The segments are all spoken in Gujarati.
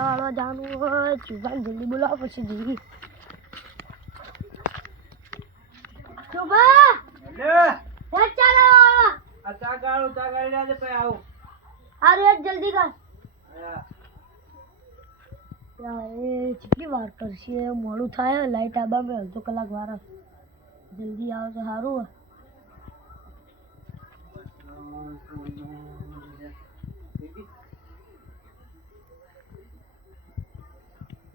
ચા જાણવું હોય ચુભાન જલ્દી બોલાવો પછી. જઈએ ચુભા જલ્દી કર. એ કેટલી વાર કરશે મોડું થાય લાઈટ આબા મેં અડધો કલાક વાર જલ્દી આવે તો સારું હોય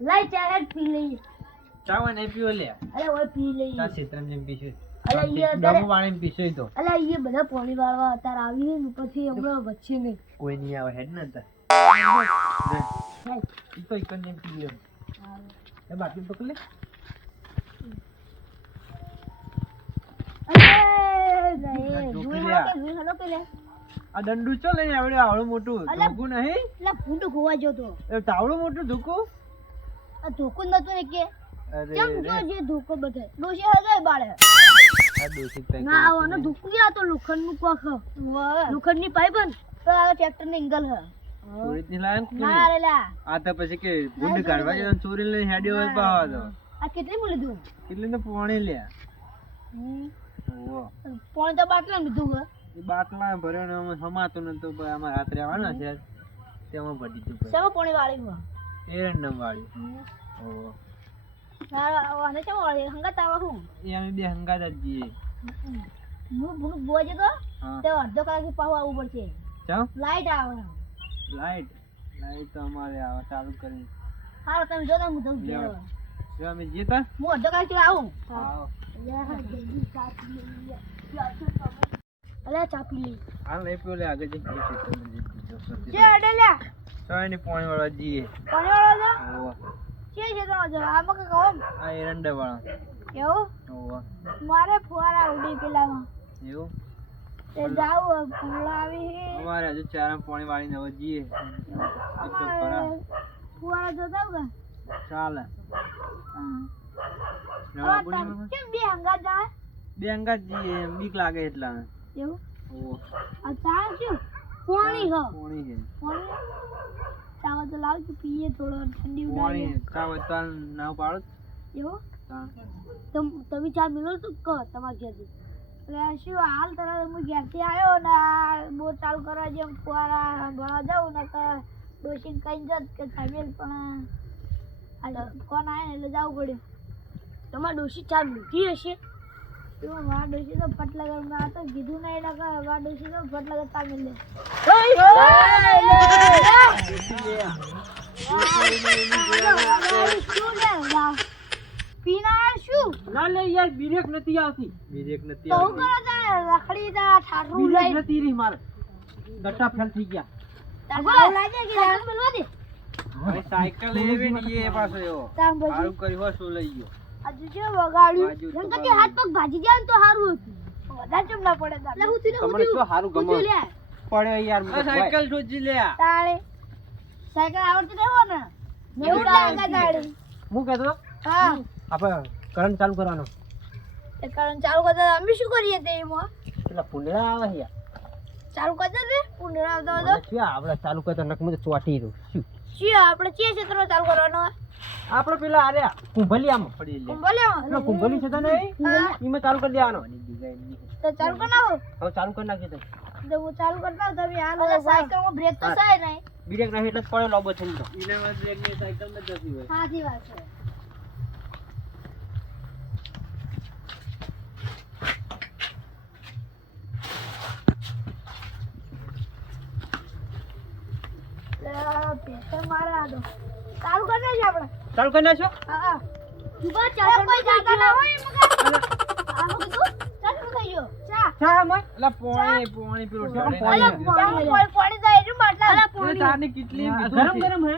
લાઈ ચા હેડ પી લઈએ. ચા હોય નહીં પીવો લે અરે ઓય પી ચા લઈએ ક્ષેત્રમાં જેમ પીશું. અરે ઈ ડબુ પીશું તો. બધા પોણી વાળવા અત્યારે આવી ને પછી હમણાં વચ્ચે નહીં કોઈ નહીં આવે હેડ ને તો એક ને પી એ બાકી પકડ લે. આ દંડુ ચો લઈને આવડે આવડું મોટું. ધોકું નહીં? એટલે ફૂટ ખોવા જતો એ તાવડું મોટું ધોકું? આ ધોકો નતો ને કે? કેમ જો જે ધોકો બધે? ડોશી હગાય બાળે. આ ના આવવાનો ધોકો ક્યાં તો લોખંડનું કોખ લોખંડની પાઇપ ને તો આ ટ્રેક્ટર ને એંગલ હ. ચોરી થી લાયા ને ના રેલા આ તો પછી કે ગુંડ કાઢવા જાય ચોરી લઈને હેડ્યો હોય પાવા તો આ કેટલી મૂલી દઉં એટલે ને પોણી લે. પોણે તો બાટલા લીધું હે. એ બાટલા ભર્યો ને અમે સમાતો નતો ભાઈ અમારે રાત્રે આવવાના છે. તેમાં ભરી દીધું ભાઈ. પોણી વાળી હું એરંડમ વાળી. ઓહો. ના અને શેમાં વાળી? હંગાત આવા હું એ અમે બે હંગાત જ જઈએ. હું ભૂખ બોજે તો? હા. તે અડધો કલાક પાહુ આવવું પડશે. ચાલ લાઈટ આવે. લાઈટ? લાઈટ તો અમારે આવે ચાલુ કરી. હારો તમે જો તો હું જઉં. ઘેર. જો અમે જઈએ તા? હું અડધો કલાકથી આવું. આવો અલ્યા ચા પી લઈ પીઓ લે આગળ તમે જે પીજો. જે અડે લ્યા ચાલ એની પોણી વાળા જઈએ પાણી વાળા છે કે છે તો જો આમાં કે કહો આ એરંડે વાળા કેવું ઓહો મારે ફુવારા ઉડી પેલામાં. એવું? તે જાવ ફુલાવી અમારે હજુ ચાર પાણી વાળી ને જઈએ એકદમ ખરા. ફુવારા જોતા ચાલે. કેમ બે હંગા જાય બે હંગા જઈએ બીક લાગે એટલા એવું? ઓ આ ચા શું? પાણી હો. પોણી છે. પાણી ચાવા તો લાવ પીએ થોડો ઠંડી ઉડાડી ઉડાડીએ ચા ના પાડો. એવું? તમ તમે ચા મિલો તો કહો તમારા ઘેરથી. એટલે શું હાલ તરત હું ઘેરથી આવ્યો ને બોર ચાલુ કરવા જેમ ફુવારા ભણવા જાઉં ને તો ડોસીને કઈ જત કે સામેલ પણ આ કોણ આવે ને એટલે જવું પડ્યું. તમારા ડોસી ચા મૂકી હશે. તો મારા ડોસી તો ફટ લગર મેં તો કીધું નહીં એટલે કે મારા ડોસી તો ફટ લગર ચા મિલ પીના શું ના લે યાર બીરેક નથી આવતી. બીરેક નથી તો કરો તારે રખડી તા ઠાઠું લઈ. નથી રહી મારે. ગટ્ટા ફેલ થઈ ગયા. તારે લાગે કે સાયકલ મળવા દે સાયકલ એવી ને એ પછી સારું કર્યું શું લઈ ગયો? આજુ જે વગાડ્યું. બાજુ તો એમ કે હાથ પગ ભાજી જાય ને તો સારું હતું. વધારે ચમ ના પડે તારે હું થઈને તમને શું સારું ગમે. પડ્યો યાર સાયકલ શોધી લે તારે સાયકલ આવડતી નહીં હોય ને એવું લાગે તારે હું કહેતો હા. આપણે કરંટ ચાલુ કરવાનો. એ કારણ ચાલુ કરતા અમે શું કરીએ તે એમાં? પેલા પુંડળા આવે યાર. ચાલુ કરતા તે? પુનરા આવતા મને આપણે ચાલુ કરતા નક ચોટી શું? શું આપણે ચે ક્ષેત્રમાં ચાલુ કરવાનો આપણે પેલા આર્યા કુંભલિયામાં પડી લે કુંભલિયામાં? પેલો કુંભલી છે તને એમાં ચાલુ કરી દેવાનો. તો ચાલુ કરી નાખો. હવે ચાલુ કરી નાખી તો. તો હું ચાલુ કરતા હોઉં તમે આ સાયકલમાં બ્રેક તો થાય નહીં. બ્રેક નહીં એટલે જ પડ્યો લોબો છે તો. ઇલેવન બ્રેકની સાયકલમાં જતી હોય. સાચી વાત છે. પેસર મારા દો ચાલુ કરી દેજો આપણે ચાલુ કરી નાખો હા સુબહ ચાલુ કોઈ જાતા ના હોય આનું કીધું ચાલુ થઈ ગયો. ચા. ચા. મય એટલે પોણી પોણી ઢોળે અલા નહીં. પાણી પાણી જાય. છે માટલા. અલા એટલે ચાની કેટલી ગરમ ગરમ હે.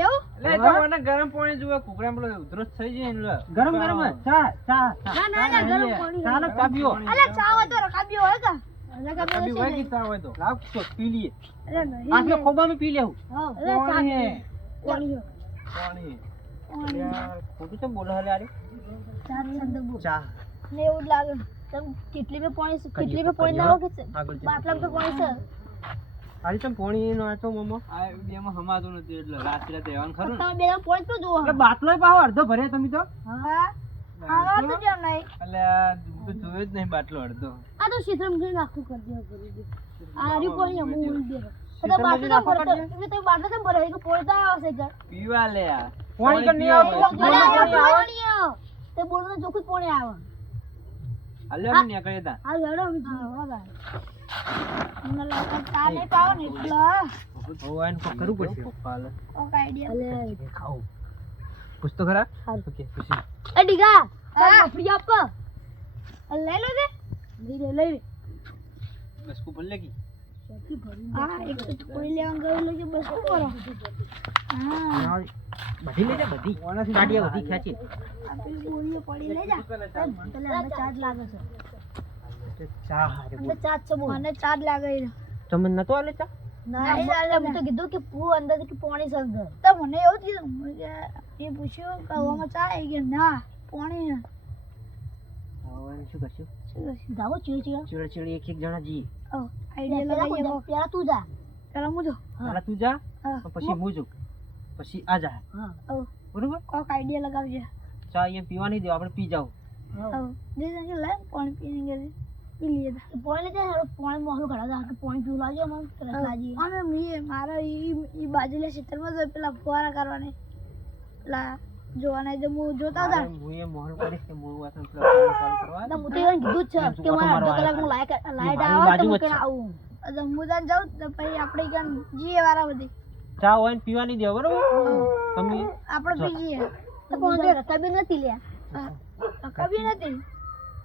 એવું? એટલે તો મને ગરમ પાણી જોવે કુકડા પેલો ઉધરસ થઈ જાય ને ગરમ ગરમ હે. ચા ચા ના ના ગરમ પાણી ચા નો કાપ્યો. અલા ચા તો રકાબ્યો હોય કા. રકાબ્યો હોય નહીં. હોય તો લાવ તો. પી લઈએ. અરે નહીં આટલે પી લેવું. હા અરે ચા હે? પાણી પાણી પાણી ખોટું તો બોલે હાલે આરે? ચા ઠંડુ બોલ ચા. ને એવું લાગે. તમે કેટલી બી પાણી કેટલી બી પાણી લાવો કે છે? આગળ જઈએ. બાટલામાં તો પાણી છે હારી તમે પોણી નો આતો મોમો? આ બેમાં હમાતું નથી એટલે રાત્રે તો ખરું તમે બે જણ પોણી પીવો જુઓ. એટલે બાટલો પાહો અડધો ભરે તમે તો? હા. આવા તો જેમ નહીં. એટલે તો જોયો જ નહીં બાટલો અડધો. આ તો શીતળમ ઘી નાખું કરી દેવું કરી દે આ રી પોણી અમુ ઉડી દે તો બાટલો ઘી ભરતો એટલે તો બાટલો તો ભરે કે પોળતા આવશે ઘર. પીવા લે આ. પોણી કર નહીં આવતું? પોણી આવ તે બોલતો ચોખ્ખું પોણી આવે. હાલ્યો ને નીકળે તા આ લડો અમે જીવો ભાઈ મને લાગે તાલે પાવ ને એટલે. એને કોક કરવું પડશે. પપ્પા લે. કોક આઈડિયા લે ખાઓ. પૂછ તો ખરા ઓકે પૂછી. એ ડીગા તાર આપ. કો લો દે લઈ લે લઈ બસ કો ભલે કી હા એક તો કોઈ લેવા ગયો લે કે બસ કરો હા. બધી લઈ જા બધી કાઢીએ બધી ખેંચી. આ બોરીઓ પડી લઈ જા પેલે અમે ચાર્જ લાગે છે. ચા હારે મને ચાર્જ છે મને ચાર્જ લાગે તમે નતો આલે ચા? નહીં ચાલે મેં તો કીધું કે પૂ અંદર કે પાણી તો મને એવું કીધું એ પૂછ્યું કે હવામાં ચા આવી ના પાણી હવે શું કરશું? જાઓ ચીડ ચીડ. ચીડ ચીડ એક એક જણા આઈડિયા લગાવીએ પેલા તું જા. પેલા હું જો પહેલા તું જા પછી હું પછી આ જા. હા. બરોબર? કોક આઈડિયા લગાવજે. ચા અહીંયા પીવા નહીં દેવું આપણે પી જાવ હા. જે જે લે પાણી પીને ગયે પી લીએ પાણી લેજે હેરો પાણી મોહલું ઘડા જા કે પાણી પીવું લાગ્યો મને તરસ લાગી અમે મી મારા ઈ ઈ બાજુલે ક્ષેત્રમાં પેલા ફુવારા કરવાને. પેલા જોવાના જે હું જોતા હતા. હું એ મોહન કરીશ કે હું આ તને પેલા કામ ચાલુ કરવા તો હું તો એવું કીધું છે કે મને અડધો કલાક હું લાઈટ લાઈટ આવે તો હું આવું. તો હું ત્યાં જાઉં તો પછી આપણે ક્યાં જઈએ વારા બધી ચા હોય ને પીવા બરોબર? તમે? આપણે પી જઈએ. તો પણ રકાબી નથી લ્યા. રકાબી નથી.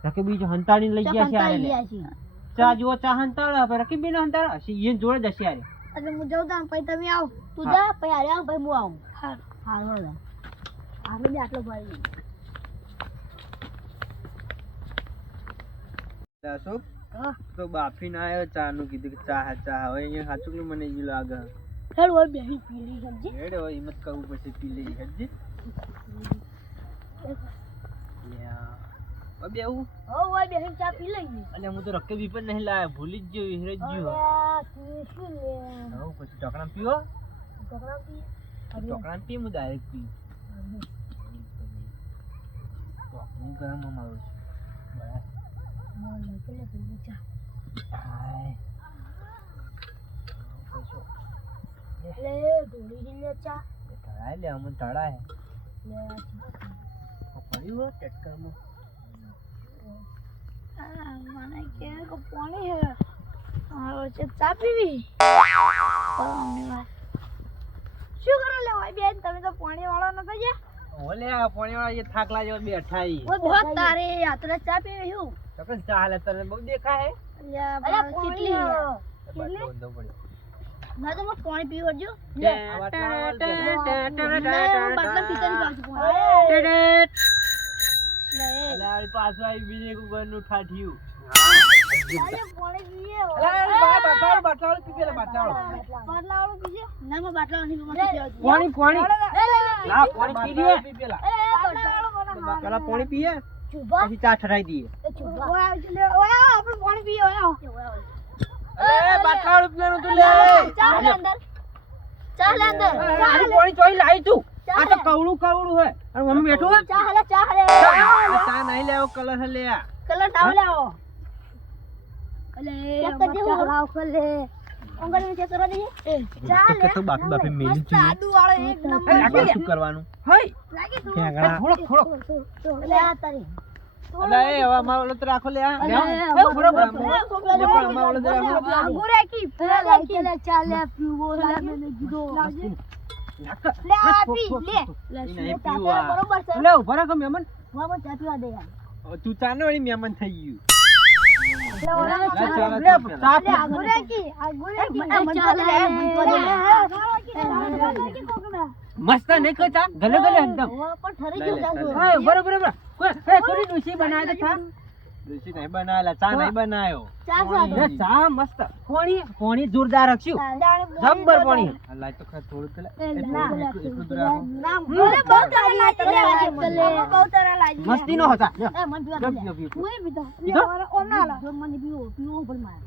રકે બીજો હંતાડીને લઈ ગયા છે આ ચા જુઓ ચા હંતાડે હવે રકીબી ને હંતાડે. હશે જોડે જશે હશે આરે. એટલે હું જાઉં ત્યાં પછી તમે આવો. તું જા પછી આરે આવ પછી હું આવું. હા હા બરાબર આપણે બી આટલો ભરી અશોક હા. તો બાફીને આવ્યો ચા નું કીધું કે ચા ચા હવે અહીંયા સાચું કે મને ઈ લાગે? હેડ હોય બેહી પી લઈ સમજી? હેડ હવે હિંમત કરવું પડશે પી લઈ હેડજી હવે આવું હો હોય બેહી ચા પી લઈએ. અને હું તો રકે બી પણ નહીં લાવ્યો ભૂલી જ ગયો હિરે ગયો. પછી ઢોકળા પીવો? ઢોકળા પી પી હું ડાયરેક્ટ પી હું ગરમ મારું લે ઢોળી લે તળાય લે પડ્યું હોય ટેટકામાં આ મને કે કે પાણી હે મારો છે ચા પીવી શું કરો લે હોય બેન? તમે તો પાણી વાળા નતા ગયા ઓલે આ પાણી વાળા જે થાકલા જેવા બેઠા ઈ. બહુ તારે યાત્રા ચા પીવી હું તો કે ચા હાલે તને બહુ દેખાય? અરે કેટલી? કેટલી? ના તો પાણી પીવો જો પીતા પાછું પાણી આવી બીજે ઘરનું ઠાઠિયું. અરે પાણી ના પાણી પાણી લા પાણી પી લે પેલા પાણી પીએ પછી ચા ઠરાઈ દઈએ. આપણે પાણી પીએ ઓય બાટલા વાળું તું લે. ચા અંદર. ચા અંદર. પાણી ચોઈ લાવી તું. આ તો કવળું કવળું હોય અને મમ્મી બેઠું ચા લે ચા લે ચા નહીં લેવો કલર લે કલર ના લેવો. અલે ચા લાવ ખલે અંગલ ચેક કરવા દઈએ એ ચા તો બાપી બાપી મેલી મસ્ત આદુ વાળો એક નંબર આ શું કરવાનું? હઈ. લાગી તું. ત્યાં આગળ થોડોક થોડોક. લે આ તારી. અલે હવે અમારો ઓલો રાખો લે આ એ બરોબર લે પણ અમારો ઓલો રાખો. આગુરે કી પેલા લાગી લે ચા પીવો લાગે ને કીધો. લે આ લે. લે ઈ નહીં ચા પીવું. આ. બરોબર લે ઊભા રાખો મહેમાન. મામા ચા દે યાર તું ચાનો વળી મહેમાન થઈ ગયું. મસ્ત નહીં કોઈ ચા. ગલે ગલે એકદમ. બરોબર બરોબર કોઈ થોડી ડૂસી બનાવે તો ડોશી નહીં બનાવેલા ચા નહીં બનાવ્યો. ચા ચા મસ્ત. કોણી? કોણી જોરદાર રાખશું જબ્બર પાણી લાઈ તો ખા થોડું પેલા એટલું- એટલું તો રાખો. ના બોલે બહુ તારા લાઈ બહુ તારા લાગી મસ્તી નો હતા. એ મન પીવા દે. પીવો, પીવો. હું પીધો પીધો? ઓર ના લા જો મને પીવો પીવો પણ માર.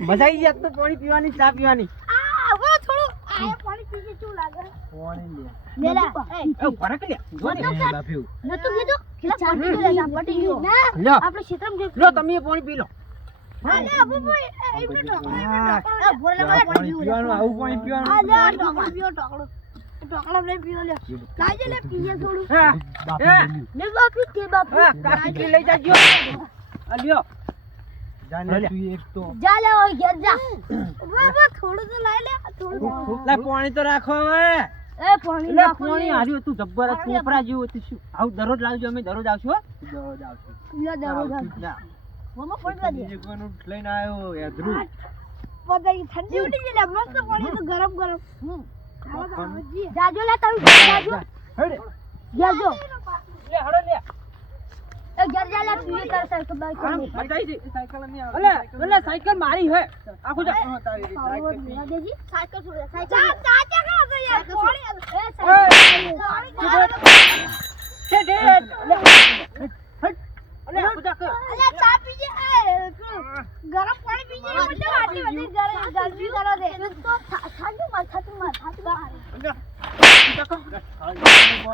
મજા આવી જાત તો પાણી પીવાની ચા પીવાની. આ હવે થોડું આ પાણી પીજે કેવું લાગે? પાણી લે. લે એ ફરક લે. જો ને. બાપ્યું. નતું કીધું? આપણે ક્ષેત્રમાં જે લો. તમે પાણી પી લો. હા લે બબુ એ મિનિટ આ ભોલે આ પાણી પીવાનું આવું પાણી પીવાનું. આ લે આ ઢોકળો પીઓ ઢોકળો ઢોકળો લઈ પીઓ લે. લાજે લે થોડું. હા બાપુ મેલ્યું. લે. બાપુ તે બાપુ. હા કાકી લઈ જાજો. આ લ્યો. જાને તું એક તો. જા લે ઓય ઘેર જા. બાબા થોડું તો લાઈ લે થોડું. પાણી તો રાખો હવે. એ પાણી નાખો પાણી લે હાર્યું તું જબ્બર કોપરા જેવું હતું શું? આવું દરરોજ લાવજો અમે દરરોજ આવશું દરરોજ આવશે. લે દરો ના. મમ્મા પડવા દે. બીજે લઈને આવ્યો યાદરું. પતાઈ ઠંડી ઉડી ગઈ મસ્ત પાણી તો ગરમ ગરમ. હમ. જાજો લે તમે જાજો. હેડે. જાજો. લે હળો લે એ ઘેર જા લે પીએ તાર સાયકલ મારી હે. આખું જા. હા, તારી રીતે સાયકલ સાયકલ ગરમ પાણી પીજે એ બધું આટલી સાયકલ લઈ જાય એટલે એટલે જલ્દી સાયકલ હાથમાં આવી. ઓવો. હે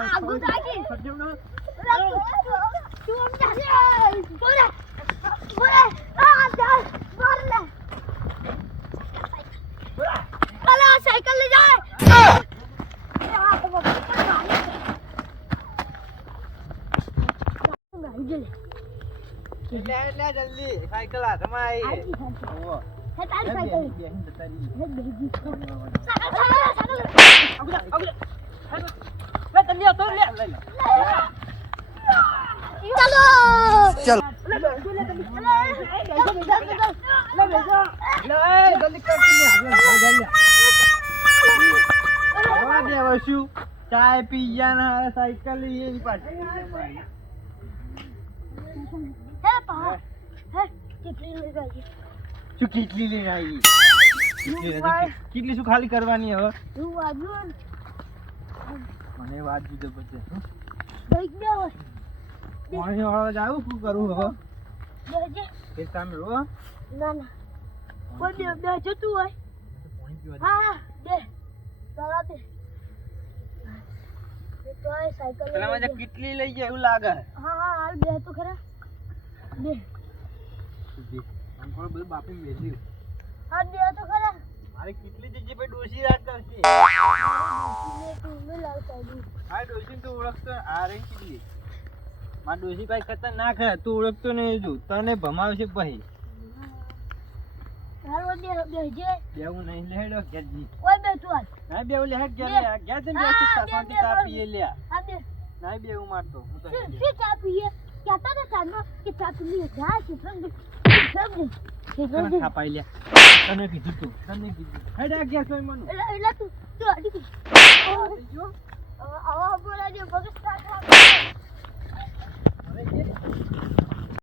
તારી બેહી, સાયકલ બેહી, જતા રહીએ. હે બેજી પાણી સાયકલ સાયકલ આખું જા આખું જા હેડો. લે તને લ્યો તો લે લઈ લે. ચાલો ચાલ. લે બેસો લે તમે લે, એ, જલ્દી કર, પી લે. આગળ, આગળ લે. જવા દે હવે શું? ચાય પી ગયા સાયકલ એની પાછી. હે પા હે કેટલી લઈ ગઈ શું કેટલી લઈને આવી કેટલી શું ખાલી કરવાની હવે? હું મને વાત દીધો પછી દઈ બે. હોય પાણી વાળવા જાવ શું કરું હવે? બેજે રો ના ના. કોઈ બે જતું હોય. હા બે. તે તો લઈ કેટલી લઈ જાય એવું લાગે. હા હા હાલ બે તો ખરા. બે આમ થોડું બધું બાપી મેલ્યું હા બે તો ખરા મારે કેટલી જગ્યાએ ભાઈ ડોસી રાત કરશે તું ઓળખતો આ રે કેટલી મારા ડોસી ભાઈ ખતરનાક હે તું ઓળખતો નહીં જો તને ભમાવશે ભાઈ બેવું નહીં લેડો હાલ ના બેવું લે ઘેર બે. લે ઘેર બેસી બે, ચા પીએ લે હા ના બેવું મારતો હું તો શું હેડે. કહેતા હતા ચાંદો કે ચા પીએ જા તને શીતળજી ખાપાઈ લે. તને કીધું તું તને કીધું. હેડા ગયા સોય મનું. એટલે તું તું આડી આવા બોલા દે બગસ